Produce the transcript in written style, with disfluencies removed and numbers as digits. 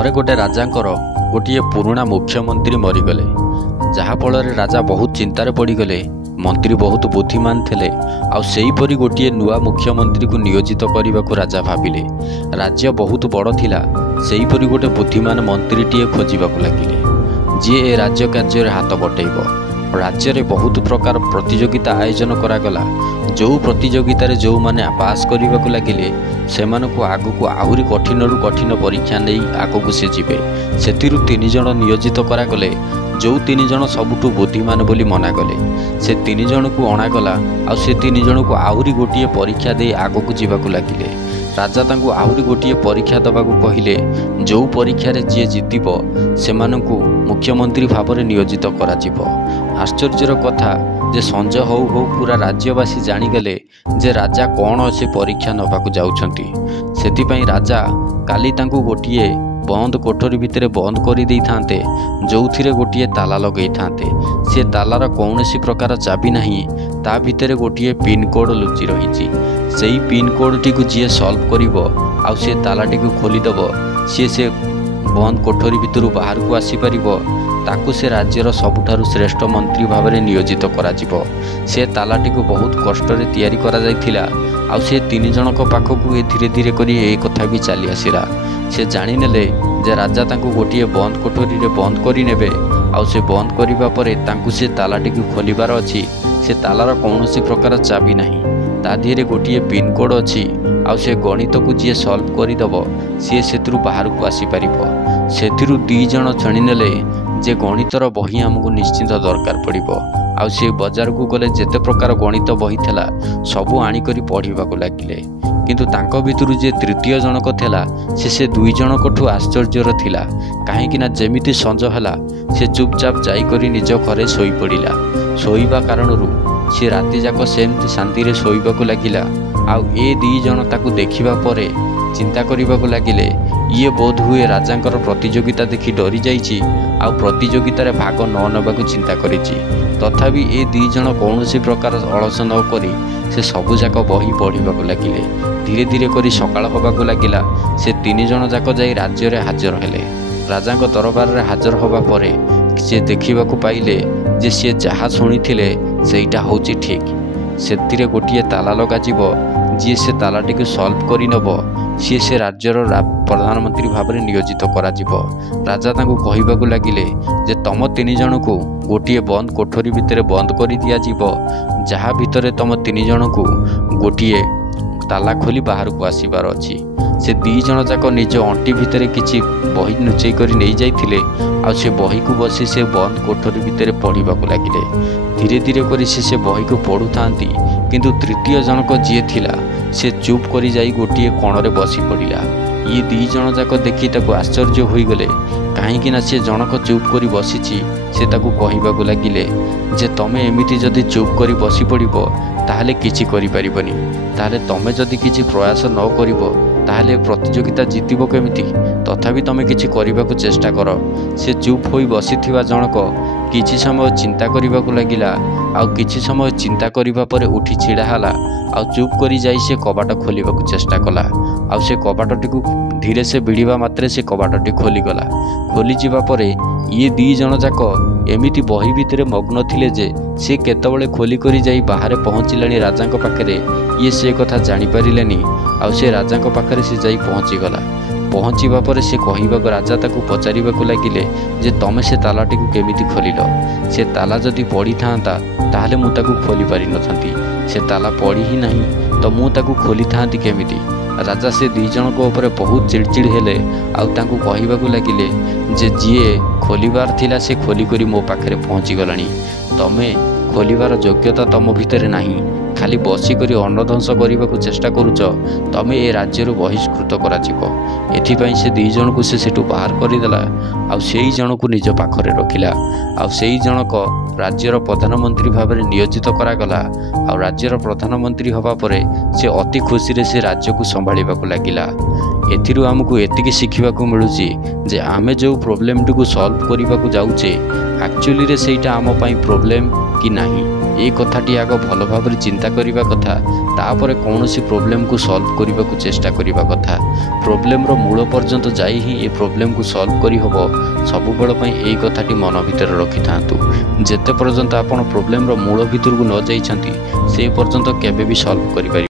ଥରେ गोटे राजांकर गोटे पुराणा मुख्यमंत्री मरीगले जहाँफल राजा बहुत चिंतार पड़गले। मंत्री बहुत बुद्धिमान थे आईपरी गोटे नुआ मुख्यमंत्री को नियोजित करने को राजा भाविले। राज्य बहुत बड़ थिला सेहीपरि गोटे बुद्धिमान मंत्रीटीए खोजक लगिले जी ए राज्य कार्य हाथ बटेब। राज्य में बहुत प्रकार प्रतियोगिता आयोजन करागला। जो प्रतियोगिता जो माने पास करने को लगिले से आगु को आहरी कठिन रु कठिन परीक्षा नहीं आग को सी जीवे। से तीन जन नियोजित करागले जो तीन जन सबुठु बुद्धिमान बोली मनागले। से तीन जन को अणागला आ से तीन जन को आहरी गोटे परीक्षा दे आग को जीवाक लगिले। राजा तांको आहरी गोटे परीक्षा दबा कहले जो परीक्षा रे जी जीतब से मुख्यमंत्री भाव में नियोजित कर। आश्चर्यर कथा जे संज हो पूरा राज्यवासी जाणीगले जे राजा कौन से परीक्षा नवाक जाउछंती। सेतिपई राजा काली तांको गोटे बंद कोठरी भितर बंद कर दे थांते जो थिरे गोटे ताला लगे थांते। से तालार कौन सी प्रकार चाबी नहीं ता भितर गोटे पिन कोड लुचि रही। से पिन कोड टी को जी सल्व करिवो आ से ताला टी को खोलीदेव से बंद कोठरी भितर बाहर को आसी परिबो। ताकू से राज्यर सबुठारु श्रेष्ठ मंत्री भाव में नियोजित करा जिवो। से तालाटी को बहुत कष्ट रे तैयारी करा जायथिला आ से तीन जनक पाखकू धीरे धीरे करी ए कथा भी चली आसिला। से जानी नेले जे राजा तांको गोटे बंद कोठरी रे बंद करी नेबे आ से बंद करिबा परे तांकू से तालाटी को खोलिबार अछि। से तालार कौनसी प्रकार चाबी नहीं ता धीरे गोटे पिन कोड अछि आ से गणित को जी सल्व करदेव सी से बाहर को आसी पारिबो। सेथिरु दी जन छाणी नेले जे गणितर बही आमको निश्चिंत दरकार पड़िबो। आ से बाजार को गले जेते प्रकार गणित बही थला सबु आनिकरी पढ़िबाको लागिले। किंतु तांको भितरु जे तृतीय जनक थेला से दुई जनकठू आश्चर्यर थिला। काहेकि जेमिति संज हला से चुपचाप जाई करी निज घरे सोई पड़िला। सोईबा कारणरू से राति जाक सेमती शांति रे सोईबाको लागिला। आउ ए दी जन ताकू देखिबा परे चिंता करबाको लागिले ये बोध हुए राजांकर प्रतियोगिता देखि डरी जाइछि आउ प्रतियोगिता रे भाग न नेबाको चिंता करिछि। तथापि ए दी जन कौनसी प्रकार अलस न करी से सबु जाक बही पढ़िबाको लागिले। धीरे धीरे करी सकाळ होबाको लागिला। से तीन जन जाक जाई राज्य रे हाजर हेले। राजांक दरबार रे हाजर होबा परे से देखिबाको पाइले जे से जहा शुणिथिले सेटा होछि ठीक। सेतिरे गोटिए ताला लगा जीवो जी से तालाटी को सल्व करि नबो सी से राज्यर प्रधानमंत्री भाव में नियोजित करा जिवो। राजा तांको कहिबाकू लागिले जे तम तीन जन को गोटे बंद कोठरी भितर बंद कर दिया जिवो जहा भितर तम तीन जन को गोटे ताला खोली बाहर को आसीबार अछि। से दी जन जाक निज अंटी भितर किछि बही नुचई करी नहीं जाइथिले आ से बही को बसी से बंद कोठरी भितर पढ़िबाकू लागिले। धीरे धीरे करी से बही को पढ़ु थांती किंतु तृतीय जनक जी थिला से चुप करी जाई गोटे कोण रे बसी पड़िला। ये दी जन जाक देखि ताको आश्चर्य होई गले। काहेकि ना से जनक चुप करी बसीछि से ताको कहिबाकू लागिले जे तमे एमिति जदि चुप करी बसी पड़िबो ताहले किछि करि परिबनी। ताहले तमे जदि किछि प्रयास न करिबो ताहले प्रतियोगिता जीतिबो केमिति। तथापि तमे किछि करिबाकू चेष्टा कर। से चुप होई बसीथिबा जनक किछि समय चिंता करिबाकू लागिला। आ किछि समय चिंता करिबा परे उठी छिड़ा हला आ चुप करी जाई से कबाट खोलिबाकू चेष्टा कला। आ से कबाटटी को धीरे से भिड़िबा मात्रे से कबाटटी खोली गला। खोली जिबा परे ये दी जन जाक एमिति बही भितरे मग्न थिले जे से केतबळे खोली करी जाई बाहर पहुँचिलानी राजांक पाखरे ये से कथा जानि पारिलेनी। आ से राजांक पाखरे से जाई पहुँची गला। पहुँचवा पर से कहबाक राजा ताकू पचारिबाकू लागिले जे तमे से तालाटी को केमिति खोलिल। से ताला जदि पड़ी थांता ताहले मु ताकू खोली पारि नथांती। से ताला पड़ी ही नहीं तो मु ताकू खोली थांती केमिति। राजा से दी जन को ऊपर बहुत चिड़चिड़ हेले आउ ताकू कहबाकू लागिले जे जीए खोलिबार थिला से खोली करी मो पाखरे पहुँची गलानी। तमे खोलिबार योग्यता तम भितर नहीं खाली बसी करी अन्नध्वंस करने को चेष्टा करुच तमे ए राज्य बहिष्कृत करा जिवो। एथिपाई से दी जन को से सेठू बाहर करदेला आ सेई जन को निज पाखरे रखिला। आ सेई जनक राज्यर प्रधानमंत्री भाव में नियोजित करागला। आ राज्यर प्रधानमंत्री हवा परे से अति खुशी रे से राज्य को संभाळिबाकू लागिला। एथिरु हमकु एतिकी शिखिबाकू मिलुची जे आमे जो प्रॉब्लम टी को सॉल्व करबाकू जाउचे एक्चुअली रे सेटा आम पई प्रॉब्लम कि नाही এই କଥାଟି ଆଗ ଭଲ ଭାବରେ ଚିନ୍ତା କରିବା କଥା, ତାପରେ କୌଣସି ପ୍ରୋବ୍ଲେମକୁ ସଲ୍ଭ କରିବାକୁ ଚେଷ୍ଟା କରିବା କଥା। ପ୍ରୋବ୍ଲେମର ମୂଳ ପର୍ଯ୍ୟନ୍ତ ଯାଇ ହିଁ ଏ ପ୍ରୋବ୍ଲେମକୁ ସଲ୍ଭ କରିହେବ, ସବୁବେଳ ପାଇଁ ଏଇ କଥାଟି ମନ ଭିତରେ ରଖିଥାନ୍ତୁ। ଯେତେ ପର୍ଯ୍ୟନ୍ତ ଆପଣ ପ୍ରୋବ୍ଲେମର ମୂଳ ଭିତରକୁ ନ ଯାଇଛନ୍ତି ସେ ପର୍ଯ୍ୟନ୍ତ କେବେ ବି ସଲ୍ଭ କରିପାରିବେ